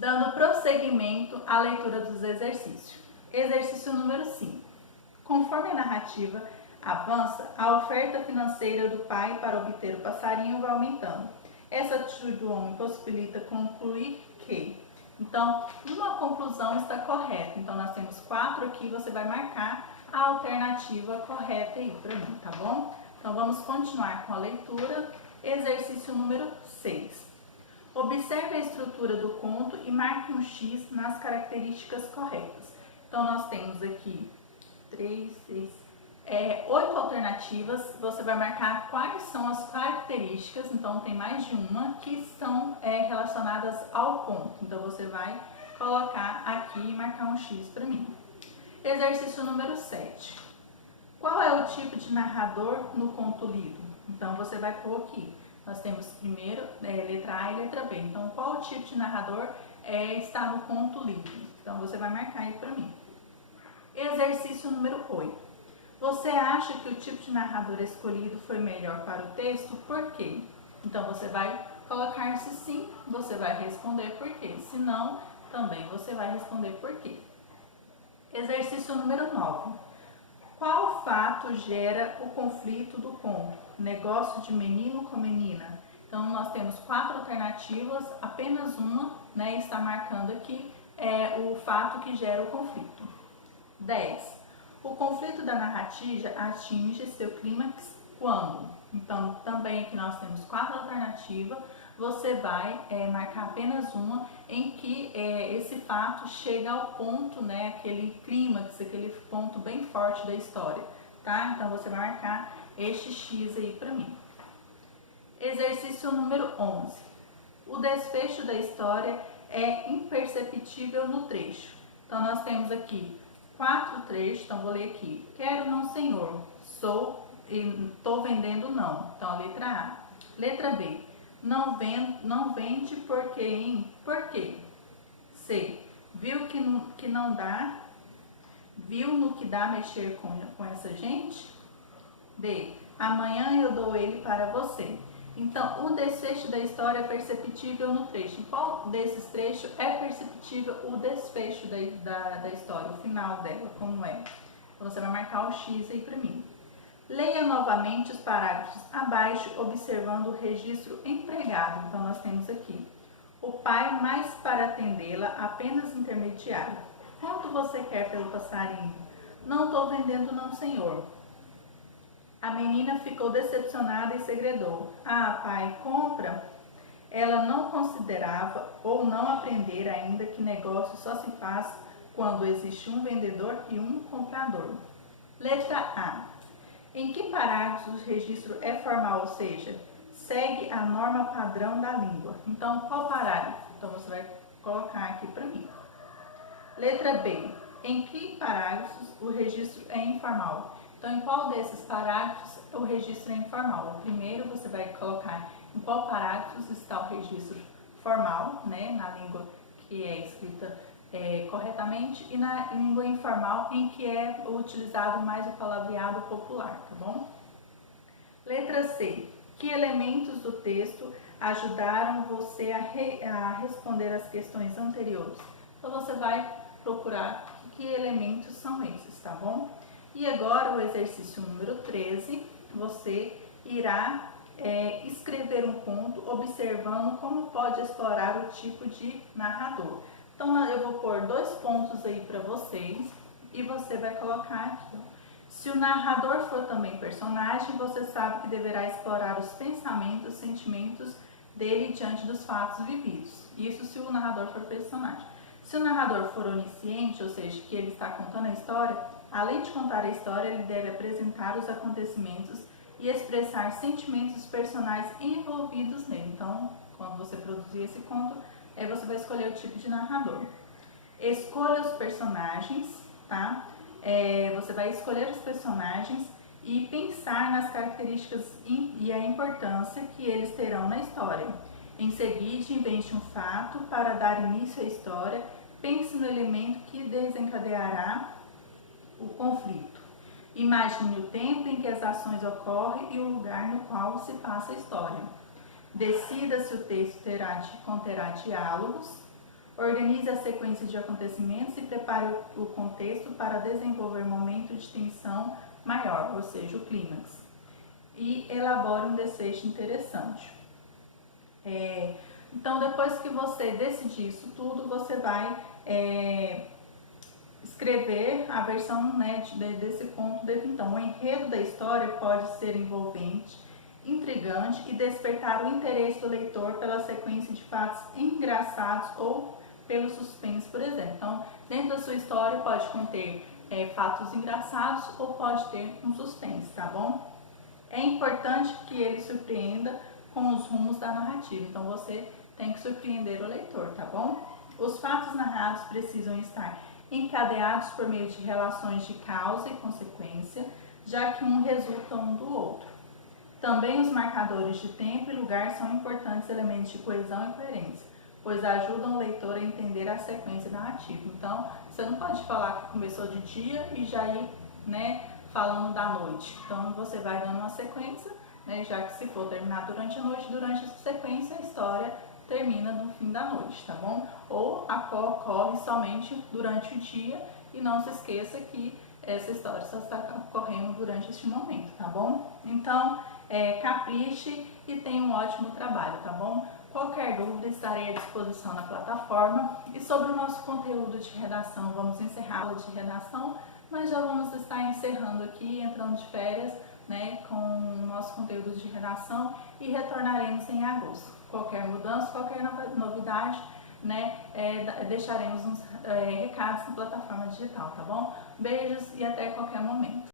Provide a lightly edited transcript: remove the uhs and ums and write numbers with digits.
Dando prosseguimento à leitura dos exercícios. Exercício número 5. Conforme a narrativa avança, a oferta financeira do pai para obter o passarinho vai aumentando. Essa atitude do homem possibilita concluir que... Então, uma conclusão está correta. Então, nós temos 4 aqui, você vai marcar a alternativa correta aí para mim, tá bom? Então, vamos continuar com a leitura. Exercício número 6. Observe a estrutura do conto e marque um X nas características corretas. Então, nós temos aqui 8 alternativas. Você vai marcar quais são as características, então tem mais de uma, que estão relacionadas ao conto. Então, você vai colocar aqui e marcar um X para mim. Exercício número 7. Qual é o tipo de narrador no conto lido? Então, você vai pôr aqui. Nós temos primeiro letra A e letra B. Então, qual tipo de narrador está no conto lido? Então, você vai marcar aí para mim. Exercício número 8. Você acha que o tipo de narrador escolhido foi melhor para o texto? Por quê? Então, você vai colocar se sim, você vai responder por quê. Se não, também você vai responder por quê. Exercício número 9. Qual fato gera o conflito do conto? Negócio de menino com menina. Então, nós temos 4 alternativas, apenas uma está marcando aqui o fato que gera o conflito. 10. O conflito da narrativa atinge seu clímax quando? Então, também aqui nós temos 4 alternativas, você vai marcar apenas uma em que esse fato chega ao ponto, aquele clímax, aquele ponto bem forte da história, tá? Então, você vai marcar este X aí para mim. Exercício número 11. O desfecho da história é imperceptível no trecho. Então, nós temos aqui 4 trechos, então vou ler aqui. Quero não, senhor. Sou e tô vendendo não. Então, a letra A. Letra B. Não vende porque, hein? Por quê? C. Viu que não dá? Viu no que dá mexer com essa gente? D. Amanhã eu dou ele para você. Então, o desfecho da história é perceptível no trecho. Em qual desses trechos é perceptível o desfecho da história, o final dela, como é? Então, você vai marcar o X aí para mim. Leia novamente os parágrafos abaixo, observando o registro empregado. Então, nós temos aqui. O pai, mais para atendê-la, apenas intermediário. Quanto você quer pelo passarinho? Não estou vendendo não, senhor. A menina ficou decepcionada e segredou. Ah, pai, compra? Ela não considerava ou não aprendera ainda que negócio só se faz quando existe um vendedor e um comprador. Letra A. Em que parágrafos o registro é formal, ou seja, segue a norma padrão da língua? Então, qual parágrafo? Então, você vai colocar aqui para mim. Letra B. Em que parágrafos o registro é informal? Então, em qual desses parágrafos o registro é informal? O primeiro, você vai colocar em qual parágrafos está o registro formal, na língua que é escrita corretamente, e na língua informal, em que é utilizado mais o palavreado popular, tá bom? Letra C. Que elementos do texto ajudaram você a responder as questões anteriores? Então, você vai procurar que elementos são esses, tá bom? E agora, o exercício número 13, você irá escrever um conto observando como pode explorar o tipo de narrador. Então, eu vou pôr 2 pontos aí para vocês e você vai colocar aqui. Se o narrador for também personagem, você sabe que deverá explorar os pensamentos, sentimentos dele diante dos fatos vividos. Isso se o narrador for personagem. Se o narrador for onisciente, ou seja, que ele está contando a história, além de contar a história, ele deve apresentar os acontecimentos e expressar sentimentos personais envolvidos nele. Então, quando você produzir esse conto, você vai escolher o tipo de narrador. Escolha os personagens, tá? Você vai escolher os personagens e pensar nas características e a importância que eles terão na história. Em seguida, invente um fato para dar início à história. Pense no elemento que desencadeará o conflito. Imagine o tempo em que as ações ocorrem e o lugar no qual se passa a história. Decida se o texto conterá diálogos Organize a sequência de acontecimentos e prepare o contexto para desenvolver momento de tensão maior, ou seja, o clímax. E elabore um desfecho interessante. Então, depois que você decidir isso tudo, você vai escrever a versão, né, desse conto. Então, o enredo da história pode ser envolvente, intrigante e despertar o interesse do leitor pela sequência de fatos engraçados ou pelo suspense, por exemplo. Então, dentro da sua história pode conter fatos engraçados ou pode ter um suspense, tá bom? É importante que ele surpreenda com os rumos da narrativa, então você tem que surpreender o leitor, tá bom? Os fatos narrados precisam estar encadeados por meio de relações de causa e consequência, já que um resulta um do outro. Também os marcadores de tempo e lugar são importantes elementos de coesão e coerência, pois ajudam o leitor a entender a sequência narrativa. Então, você não pode falar que começou de dia e já ir, né, falando da noite. Então, você vai dando uma sequência, né, já que se for terminar durante a noite, durante essa sequência a história termina no fim da noite, tá bom? Ou ocorre somente durante o dia e não se esqueça que essa história só está ocorrendo durante este momento, tá bom? Então, capriche e tenha um ótimo trabalho, tá bom? Qualquer dúvida, estarei à disposição na plataforma. E sobre o nosso conteúdo de redação, vamos encerrar a aula de redação, mas já vamos estar encerrando aqui, entrando de férias, né, com o nosso conteúdo de redação e retornaremos em agosto. Qualquer mudança, qualquer novidade, né, deixaremos uns recados na plataforma digital, tá bom? Beijos e até qualquer momento.